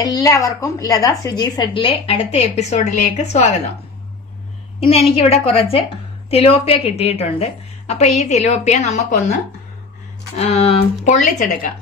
എല്ലാവർക്കും ലത സുജി സെഡിലെ അടുത്ത എപ്പിസോഡിലേക്ക് സ്വാഗതം. ഇന്ന് എനിക്കിവിടെ കുറച്ച് തിലോപ്പിയ കിട്ടിയിട്ടുണ്ട്. അപ്പൊ ഈ തിലോപ്പിയ നമുക്കൊന്ന് പൊള്ളിച്ചെടുക്കാം.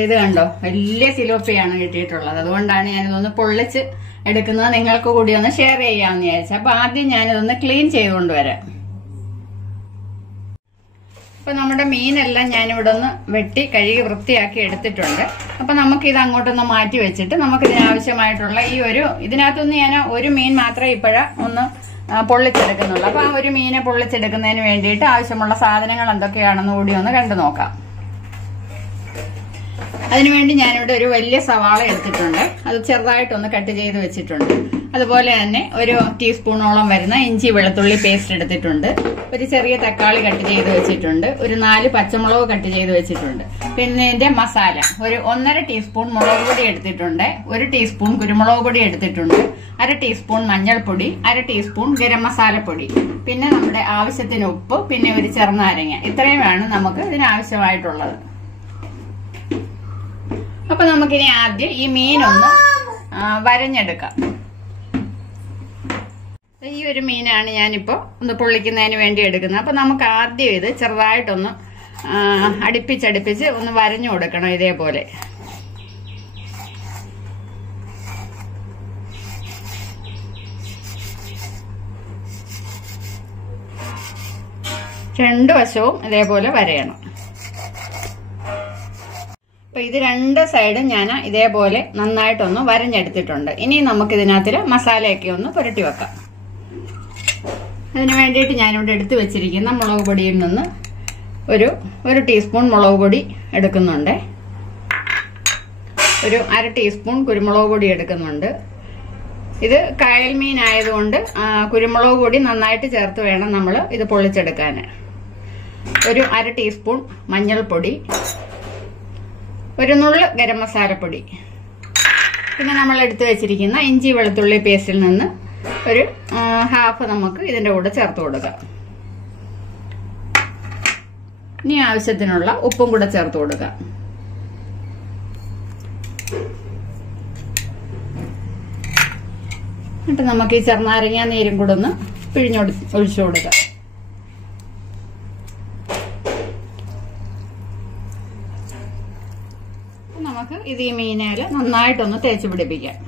ഇത് കണ്ടോ, വലിയ തിലോപ്പിയാണ് കിട്ടിയിട്ടുള്ളത്. അതുകൊണ്ടാണ് ഞാനിതൊന്ന് പൊള്ളിച്ച് എടുക്കുന്നത്, നിങ്ങൾക്ക് കൂടി ഒന്ന് ഷെയർ ചെയ്യാമെന്ന് വിചാരിച്ചു. അപ്പൊ ആദ്യം ഞാനിതൊന്ന് ക്ലീൻ ചെയ്തുകൊണ്ടുവരാം. അപ്പൊ നമ്മുടെ മീനെല്ലാം ഞാനിവിടെ ഒന്ന് വെട്ടി കഴുകി വൃത്തിയാക്കി എടുത്തിട്ടുണ്ട്. അപ്പൊ നമുക്കിത് അങ്ങോട്ടൊന്ന് മാറ്റി വെച്ചിട്ട് നമുക്ക് ഇതിനാവശ്യമായിട്ടുള്ള ഇതിനകത്തൊന്ന് ഞാൻ ഒരു മീൻ മാത്രമേ ഒന്ന് പൊള്ളിച്ചെടുക്കുന്നുള്ളൂ. അപ്പൊ ആ ഒരു മീനെ പൊള്ളിച്ചെടുക്കുന്നതിന് വേണ്ടിയിട്ട് ആവശ്യമുള്ള സാധനങ്ങൾ എന്തൊക്കെയാണെന്ന് കൂടി ഒന്ന് കണ്ടു നോക്കാം. അതിനുവേണ്ടി ഞാനിവിടെ ഒരു വലിയ സവാള എടുത്തിട്ടുണ്ട്. അത് ചെറുതായിട്ടൊന്ന് കട്ട് ചെയ്ത് വെച്ചിട്ടുണ്ട്. അതുപോലെ തന്നെ ഒരു ടീസ്പൂണോളം വരുന്ന ഇഞ്ചി വെളുത്തുള്ളി പേസ്റ്റ് എടുത്തിട്ടുണ്ട്. ഒരു ചെറിയ തക്കാളി കട്ട് ചെയ്ത് വെച്ചിട്ടുണ്ട്. ഒരു 4 പച്ചമുളക് കട്ട് ചെയ്ത് വെച്ചിട്ടുണ്ട്. പിന്നെ ഇതിന്റെ മസാല ഒരു 1.5 ടീസ്പൂൺ മുളക് പൊടി എടുത്തിട്ടുണ്ട്. 1 ടീസ്പൂൺ കുരുമുളക് പൊടി എടുത്തിട്ടുണ്ട്. 1/2 ടീസ്പൂൺ മഞ്ഞൾപ്പൊടി, 1/2 ടീസ്പൂൺ ഗരം മസാലപ്പൊടി, പിന്നെ നമ്മുടെ ആവശ്യത്തിന് ഉപ്പ്, പിന്നെ ഒരു ചെറുനാരങ്ങ. ഇത്രയുമാണ് നമുക്ക് ഇതിനാവശ്യമായിട്ടുള്ളത്. അപ്പൊ നമുക്കിനി ആദ്യം ഈ മീനൊന്ന് വരഞ്ഞെടുക്കാം. ഈ ഒരു മീനാണ് ഞാനിപ്പോ ഒന്ന് പൊള്ളിക്കുന്നതിന് വേണ്ടി എടുക്കുന്നത്. അപ്പൊ നമുക്ക് ആദ്യം ഇത് ചെറുതായിട്ടൊന്ന് അടുപ്പിച്ചടുപ്പിച്ച് ഒന്ന് വരഞ്ഞു കൊടുക്കണം. ഇതേപോലെ രണ്ടു വശവും ഇതേപോലെ വരയണം. അപ്പൊ ഇത് രണ്ട് സൈഡും ഞാൻ ഇതേപോലെ നന്നായിട്ടൊന്ന് വരഞ്ഞെടുത്തിട്ടുണ്ട്. ഇനി നമുക്ക് ഇതിനകത്ത് മസാലയൊക്കെ ഒന്ന് പുരട്ടി വെക്കാം. അതിന് വേണ്ടിയിട്ട് ഞാനിവിടെ എടുത്തു വെച്ചിരിക്കുന്ന മുളക് പൊടിയിൽ നിന്ന് ഒരു ടീസ്പൂൺ മുളക് പൊടി എടുക്കുന്നുണ്ട്. ഒരു 1/2 ടീസ്പൂൺ കുരുമുളക് പൊടി എടുക്കുന്നുണ്ട്. ഇത് കായൽ മീൻ ആയതുകൊണ്ട് കുരുമുളക് പൊടി നന്നായിട്ട് ചേർത്ത് വേണം നമ്മൾ ഇത് പൊള്ളിച്ചെടുക്കാൻ. ഒരു 1/2 ടീസ്പൂൺ മഞ്ഞൾപ്പൊടി, ഒരു നുള്ള് ഗരം മസാലപ്പൊടി, പിന്നെ നമ്മൾ എടുത്തു വെച്ചിരിക്കുന്ന ഇഞ്ചി വെളുത്തുള്ളി പേസ്റ്റിൽ നിന്ന് ഒരു ഹാഫ് നമുക്ക് ഇതിന്റെ കൂടെ ചേർത്ത് കൊടുക്കാം. ഇനി ആവശ്യത്തിനുള്ള ഉപ്പും കൂടെ ചേർത്ത് കൊടുക്കാം. എന്നിട്ട് നമുക്ക് ഈ ചെറുനാരങ്ങ നീരും കൂടെ ഒന്ന് ഒഴിച്ചു കൊടുക്കാം. നമുക്ക് ഇത് ഈ മീനേല് നന്നായിട്ടൊന്ന് തേച്ച് പിടിപ്പിക്കാം.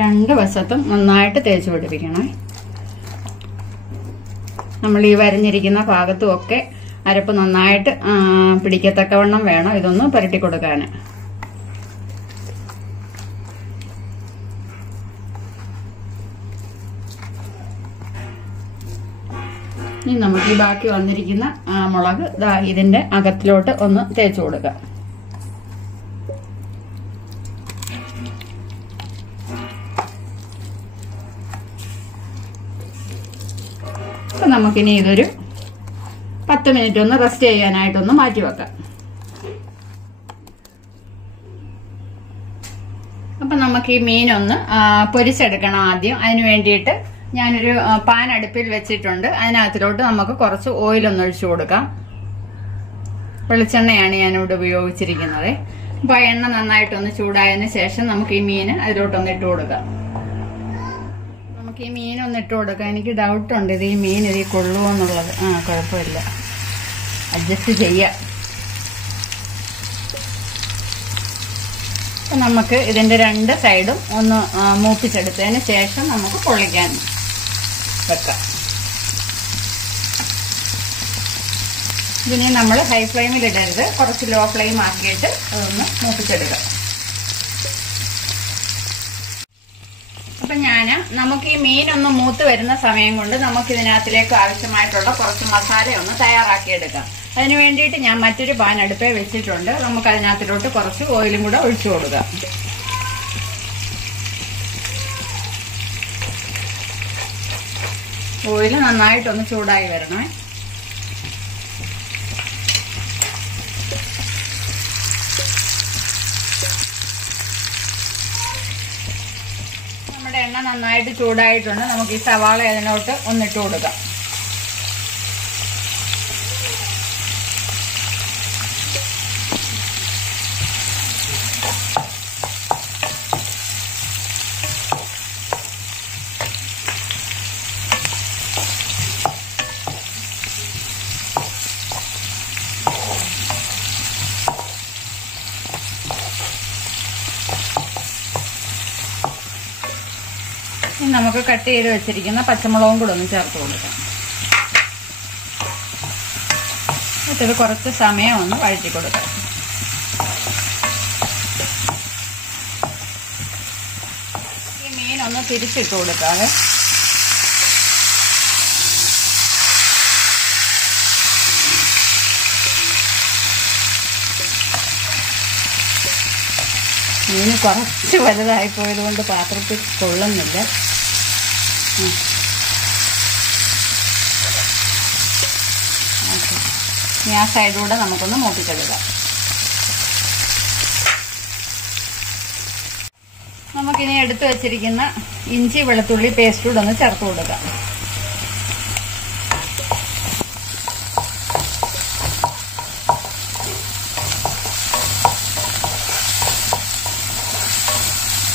രണ്ട് വശത്തും നന്നായിട്ട് തേച്ച് പിടിപ്പിക്കണം. നമ്മൾ ഈ വരഞ്ഞിരിക്കുന്ന ഭാഗത്തും ഒക്കെ അരപ്പ് നന്നായിട്ട് പിടിക്കത്തക്കവണ്ണം വേണം ഇതൊന്ന് പുരട്ടി കൊടുക്കാൻ. ഇനി നമുക്ക് ഈ ബാക്കി വന്നിരിക്കുന്ന മുളക് ഇതിന്റെ അകത്തിലോട്ട് ഒന്ന് തേച്ചു കൊടുക്കാം. അപ്പൊ നമുക്കിനി ഇതൊരു 10 മിനിറ്റ് ഒന്ന് റെസ്റ്റ് ചെയ്യാനായിട്ടൊന്ന് മാറ്റി വെക്കാം. അപ്പൊ നമുക്ക് ഈ മീനൊന്ന് പൊരിച്ചെടുക്കണം ആദ്യം. അതിന് വേണ്ടിയിട്ട് ഞാനൊരു പാൻ അടുപ്പിൽ വെച്ചിട്ടുണ്ട്. അതിനകത്തിലോട്ട് നമുക്ക് കുറച്ച് ഓയിലൊന്ന് ഒഴിച്ചു കൊടുക്കാം. വെളിച്ചെണ്ണയാണ് ഞാനിവിടെ ഉപയോഗിച്ചിരിക്കുന്നത്. അപ്പൊ ആ എണ്ണ നന്നായിട്ടൊന്ന് ചൂടായതിന് ശേഷം നമുക്ക് ഈ മീൻ അതിലോട്ടൊന്ന് ഇട്ട് കൊടുക്കാം. നമുക്ക് ഈ മീനൊന്ന് ഇട്ട് കൊടുക്കാം. എനിക്ക് ഡൗട്ടുണ്ട് ഇത് ഈ മീൻ ഇതിൽ കൊള്ളുമോ എന്നുള്ളത്. കുഴപ്പമില്ല, അഡ്ജസ്റ്റ് ചെയ്യാം. അപ്പൊ നമുക്ക് ഇതിന്റെ രണ്ട് സൈഡും ഒന്ന് മൂപ്പിച്ചെടുത്തതിന് ശേഷം നമുക്ക് പൊള്ളിക്കാൻ വെക്കാം. ഇതിനെ നമ്മൾ ഹൈ ഫ്ലെയിമിൽ ഇടരുത്, കുറച്ച് ലോ ഫ്ലെയിം ആക്കിയിട്ട് അതൊന്ന് മൂപ്പിച്ചെടുക്കാം. അപ്പൊ നമുക്ക് ഈ മീനൊന്ന് മൂത്ത് വരുന്ന സമയം കൊണ്ട് നമുക്ക് ഇതിനകത്തിലേക്ക് ആവശ്യമായിട്ടുള്ള കുറച്ച് മസാല ഒന്ന് തയ്യാറാക്കിയെടുക്കാം. അതിന് വേണ്ടിയിട്ട് ഞാൻ മറ്റൊരു പാൻ അടുപ്പേ വെച്ചിട്ടുണ്ട്. നമുക്ക് അതിനകത്തിലോട്ട് കുറച്ച് ഓയിലും കൂടെ ഒഴിച്ചു കൊടുക്കാം. ഓയിൽ നന്നായിട്ടൊന്ന് ചൂടായി വരണേ. എണ്ണ നന്നായിട്ട് ചൂടായിട്ടുണ്ട്. നമുക്ക് ഈ സവാള അതിനോട്ട് ഒന്നിട്ട് കൊടുക്കാം. നമുക്ക് കട്ട് ചെയ്ത് വെച്ചിരിക്കുന്ന പച്ചമുളകും കൂടെ ഒന്ന് ചേർത്ത് കൊടുക്കാം. എന്നിട്ട് കുറച്ച് സമയം ഒന്ന് വഴറ്റി കൊടുക്കാം. ഈ മീൻ ഒന്ന് തിരിച്ചിട്ട് കൊടുക്കാതെ മീൻ കുറച്ച് വലുതായി പോയത് കൊണ്ട് പാത്രത്തിൽ കൊള്ളുന്നില്ല. ഇനി ആ സൈഡിലൂടെ നമുക്കൊന്ന് മൂപ്പിച്ചെടുക്കാം. നമുക്കിനി എടുത്തു വെച്ചിരിക്കുന്ന ഇഞ്ചി വെളുത്തുള്ളി പേസ്റ്റ് കൂടെ ഒന്ന് ചേർത്ത് കൊടുക്കാം.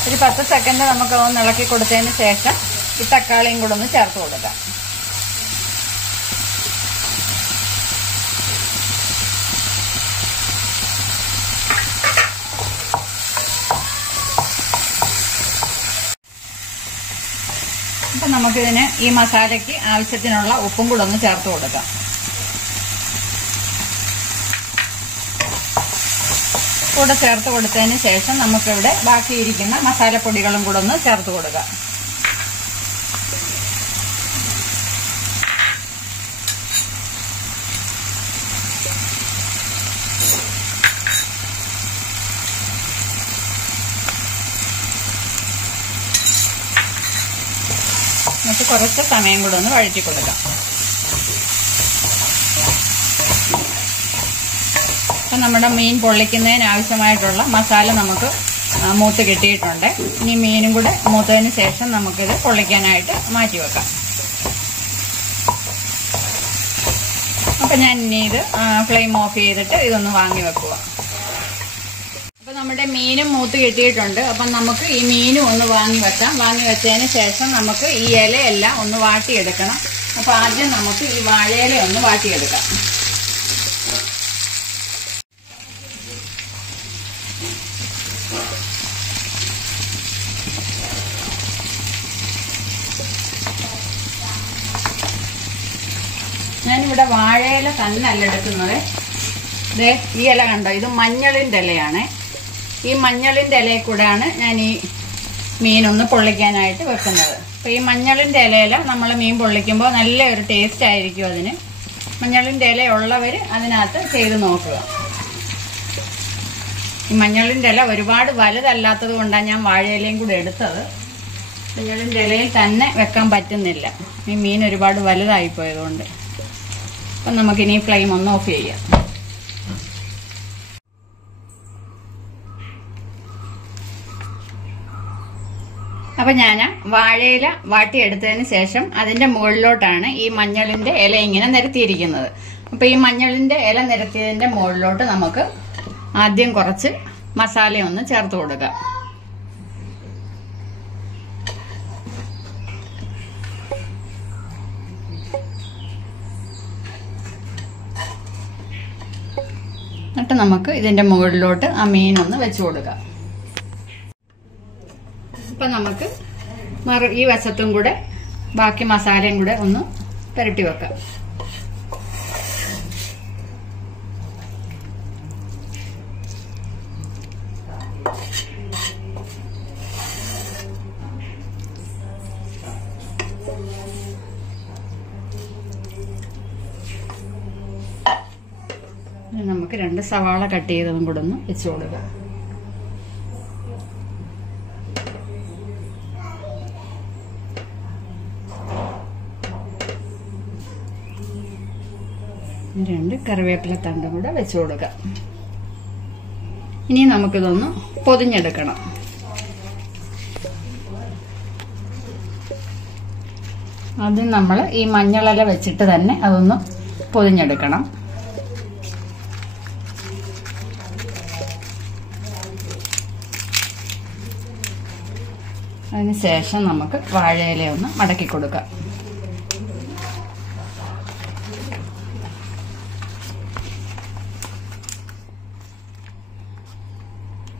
ഒരു 10 സെക്കൻഡ് നമുക്ക് ഒന്ന് ഇളക്കി കൊടുത്തതിന് ശേഷം ഈ തക്കാളിയും കൂടെ ഒന്ന് ചേർത്ത് കൊടുക്കാം. അപ്പൊ നമുക്കിതിന് ഈ മസാലയ്ക്ക് ആവശ്യത്തിനുള്ള ഉപ്പും കൂടെ ഒന്ന് ചേർത്ത് കൊടുക്കാം. കൂടെ ചേർത്ത് കൊടുത്തതിന് ശേഷം നമുക്കിവിടെ ബാക്കിയിരിക്കുന്ന മസാലപ്പൊടികളും കൂടെ ഒന്ന് ചേർത്ത് കൊടുക്കാം. എന്നിട്ട് കുറച്ച് സമയം കൂടെ ഒന്ന് വഴറ്റി കൊടുക്കാം. അപ്പം നമ്മുടെ മീൻ പൊള്ളിക്കുന്നതിന് ആവശ്യമായിട്ടുള്ള മസാല നമുക്ക് മൂത്ത് കിട്ടിയിട്ടുണ്ട്. ഇനി മീനും കൂടെ മൂത്തതിന് ശേഷം നമുക്കിത് പൊള്ളിക്കാനായിട്ട് മാറ്റി വെക്കാം. അപ്പം ഞാൻ ഇനി ഇത് ഫ്ലെയിം ഓഫ് ചെയ്തിട്ട് ഇതൊന്ന് വാങ്ങി വെക്കുക. അപ്പം നമ്മുടെ മീനും മൂത്ത് കിട്ടിയിട്ടുണ്ട്. അപ്പം നമുക്ക് ഈ മീനും ഒന്ന് വാങ്ങി വെക്കാം. വാങ്ങി വെച്ചതിന് ശേഷം നമുക്ക് ഈ ഇലയെല്ലാം ഒന്ന് വാട്ടിയെടുക്കണം. അപ്പം ആദ്യം നമുക്ക് ഈ വാഴയില ഒന്ന് വാട്ടിയെടുക്കാം. ഞാനിവിടെ വാഴയില തന്നെ അല്ല എടുക്കുന്നത്. ദേ ഈ ഇല കണ്ടോ, ഇത് മഞ്ഞളിൻ്റെ ഇലയാണ്. ഈ മഞ്ഞളിൻ്റെ ഇലയിൽ കൂടെയാണ് ഞാൻ ഈ മീനൊന്ന് പൊള്ളിക്കാനായിട്ട് വെക്കുന്നത്. അപ്പോൾ ഈ മഞ്ഞളിൻ്റെ ഇലയില നമ്മൾ മീൻ പൊള്ളിക്കുമ്പോൾ നല്ലൊരു ടേസ്റ്റ് ആയിരിക്കും അതിന്. മഞ്ഞളിൻ്റെ ഇല ഉള്ളവർ അതിനകത്ത് ചെയ്ത് നോക്കുക. ഈ മഞ്ഞളിൻ്റെ ഇല ഒരുപാട് വലുതല്ലാത്തത് കൊണ്ടാണ് ഞാൻ വാഴയിലയും കൂടെ എടുത്തത്. മഞ്ഞളിൻ്റെ ഇലയിൽ തന്നെ വെക്കാൻ പറ്റുന്നില്ല, ഈ മീൻ ഒരുപാട് വലുതായിപ്പോയതുകൊണ്ട്. അപ്പം നമുക്കിനി ഫ്ലെയിം ഒന്ന് ഓഫ് ചെയ്യാം. അപ്പം ഞാൻ വാഴയില വാട്ടിയെടുത്തതിന് ശേഷം അതിൻ്റെ മുകളിലോട്ടാണ് ഈ മഞ്ഞളിൻ്റെ ഇല ഇങ്ങനെ നിരത്തിയിരിക്കുന്നത്. അപ്പം ഈ മഞ്ഞളിൻ്റെ ഇല നിരത്തിയതിൻ്റെ മുകളിലോട്ട് നമുക്ക് ആദ്യം കുറച്ച് മസാലയൊന്ന് ചേർത്ത് കൊടുക്കാം. എന്നിട്ട് നമുക്ക് ഇതിന്റെ മുകളിലോട്ട് ആ മീനൊന്ന് വെച്ച് കൊടുക്കാം. അപ്പൊ നമുക്ക് ഈ വശത്തും കൂടെ ബാക്കി മസാലയും കൂടെ ഒന്ന് പുരട്ടി വെക്കാം. നമുക്ക് 2 സവാള കട്ട് ചെയ്തതും കൂടെ ഒന്ന് വെച്ച് കൊടുക്കാം. രണ്ട് കറിവേപ്പില തണ്ടും കൂടെ വെച്ച് കൊടുക്കാം. ഇനി നമുക്കിതൊന്ന് പൊതിഞ്ഞെടുക്കണം. ആദ്യം നമ്മൾ ഈ മഞ്ഞളില വെച്ചിട്ട് തന്നെ അതൊന്ന് പൊതിഞ്ഞെടുക്കണം. അതിനുശേഷം നമുക്ക് വാഴയില ഒന്ന് മടക്കി കൊടുക്കാം.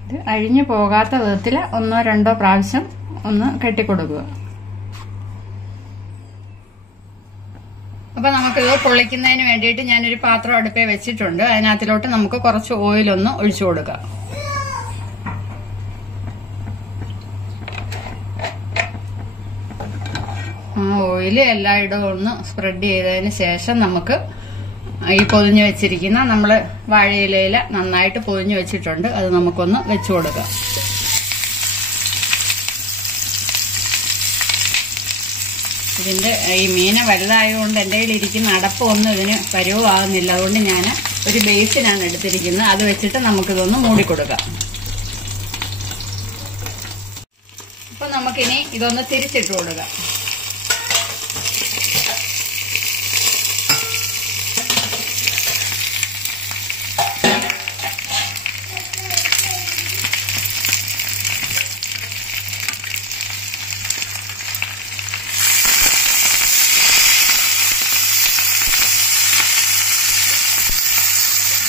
ഇത് അഴിഞ്ഞു പോകാത്ത വിധത്തിൽ 1-2 പ്രാവശ്യം ഒന്ന് കെട്ടിക്കൊടുക്കുക. അപ്പൊ നമുക്കിത് പൊള്ളിക്കുന്നതിന് വേണ്ടിയിട്ട് ഞാനൊരു പാത്രം അടുപ്പേ വെച്ചിട്ടുണ്ട്. അതിനകത്തിലോട്ട് നമുക്ക് കുറച്ച് ഓയിലൊന്ന് ഒഴിച്ചു കൊടുക്കാം. ആ ഓയില് എല്ലായിടവും ഒന്ന് സ്പ്രെഡ് ചെയ്തതിന് ശേഷം നമുക്ക് ഈ പൊതിഞ്ഞു വെച്ചിരിക്കുന്ന നമ്മള് വാഴയിലയില നന്നായിട്ട് പൊതിഞ്ഞു വെച്ചിട്ടുണ്ട്, അത് നമുക്കൊന്ന് വെച്ചു കൊടുക്കാം. ഇതിന്റെ ഈ മീന വലുതായതുകൊണ്ട് എൻ്റെ കയ്യിലിരിക്കുന്ന അടപ്പൊന്നും ഇതിന് പരുവാകുന്നില്ല. അതുകൊണ്ട് ഞാൻ ഒരു ബേസിനാണ് എടുത്തിരിക്കുന്നത്. അത് വെച്ചിട്ട് നമുക്കിതൊന്ന് മൂടിക്കൊടുക്കാം. അപ്പൊ നമുക്കിനി ഇതൊന്ന് തിരിച്ചിട്ട് കൊടുക്കാം.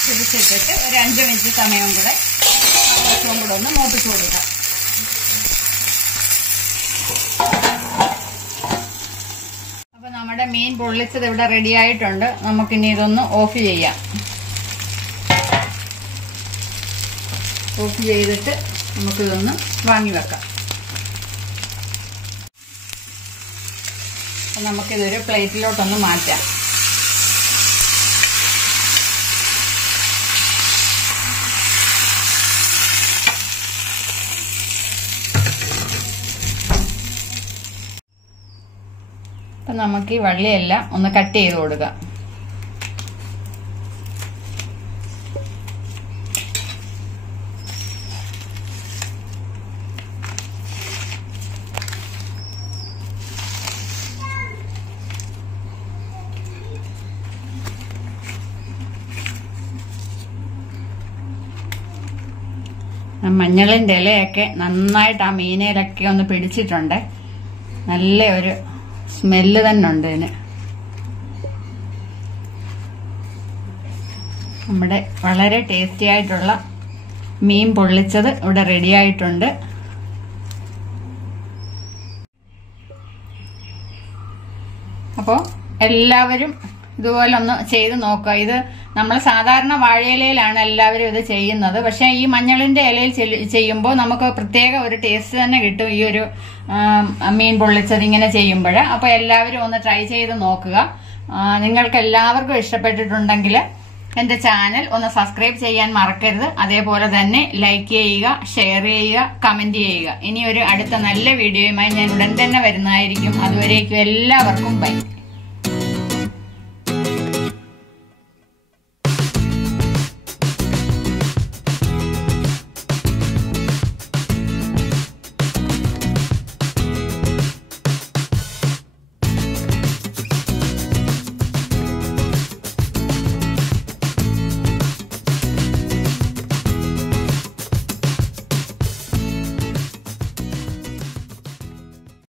തിരിച്ചിട്ടിട്ട് ഒരു 5 മിനിറ്റ് സമയം കൂടെ കുറച്ചും കൂടെ ഒന്ന് മൂപ്പിച്ചു കൊടുക്കാം. അപ്പൊ നമ്മുടെ മീൻ പൊള്ളിച്ചത് ഇവിടെ റെഡി ആയിട്ടുണ്ട്. നമുക്കിനി ഇതൊന്ന് ഓഫ് ചെയ്യാം. ഓഫ് ചെയ്തിട്ട് നമുക്കിതൊന്ന് വാങ്ങി വെക്കാം. അപ്പൊ നമുക്കിതൊരു പ്ലേറ്റിലോട്ടൊന്ന് മാറ്റാം. അപ്പൊ നമുക്ക് ഈ വള്ളിയെല്ലാം ഒന്ന് കട്ട് ചെയ്ത് കൊടുക്കാം. മഞ്ഞളിന്റെ ഇലയൊക്കെ നന്നായിട്ട് ആ മീനയിലൊക്കെ ഒന്ന് പിടിച്ചിട്ടുണ്ട്. നല്ല ഒരു സ്മെല്ല് തന്നെ ഉണ്ട് ഇതിന്. നമ്മുടെ വളരെ ടേസ്റ്റി ആയിട്ടുള്ള മീൻ പൊള്ളിച്ചത് ഇവിടെ റെഡി ആയിട്ടുണ്ട്. അപ്പോൾ എല്ലാവരും ഇതുപോലെ ഒന്ന് ചെയ്ത് നോക്കുക. ഇത് നമ്മൾ സാധാരണ വാഴയിലയിലാണ് എല്ലാവരും ഇത് ചെയ്യുന്നത്. പക്ഷെ ഈ മഞ്ഞളിന്റെ ഇലയിൽ ചെയ്യുമ്പോൾ നമുക്ക് പ്രത്യേക ഒരു ടേസ്റ്റ് തന്നെ കിട്ടും ഈ ഒരു മീൻ പൊള്ളിച്ചത് ഇങ്ങനെ ചെയ്യുമ്പോൾ. അപ്പൊ എല്ലാവരും ഒന്ന് ട്രൈ ചെയ്ത് നോക്കുക. നിങ്ങൾക്ക് എല്ലാവർക്കും ഇഷ്ടപ്പെട്ടിട്ടുണ്ടെങ്കിൽ എന്റെ ചാനൽ ഒന്ന് സബ്സ്ക്രൈബ് ചെയ്യാൻ മറക്കരുത്. അതേപോലെ തന്നെ ലൈക്ക് ചെയ്യുക, ഷെയർ ചെയ്യുക, കമന്റ് ചെയ്യുക. ഇനി ഒരു അടുത്ത നല്ല വീഡിയോയുമായി ഞാൻ ഉടൻ തന്നെ വരുന്നതായിരിക്കും. അതുവരേക്കും എല്ലാവർക്കും ബൈ.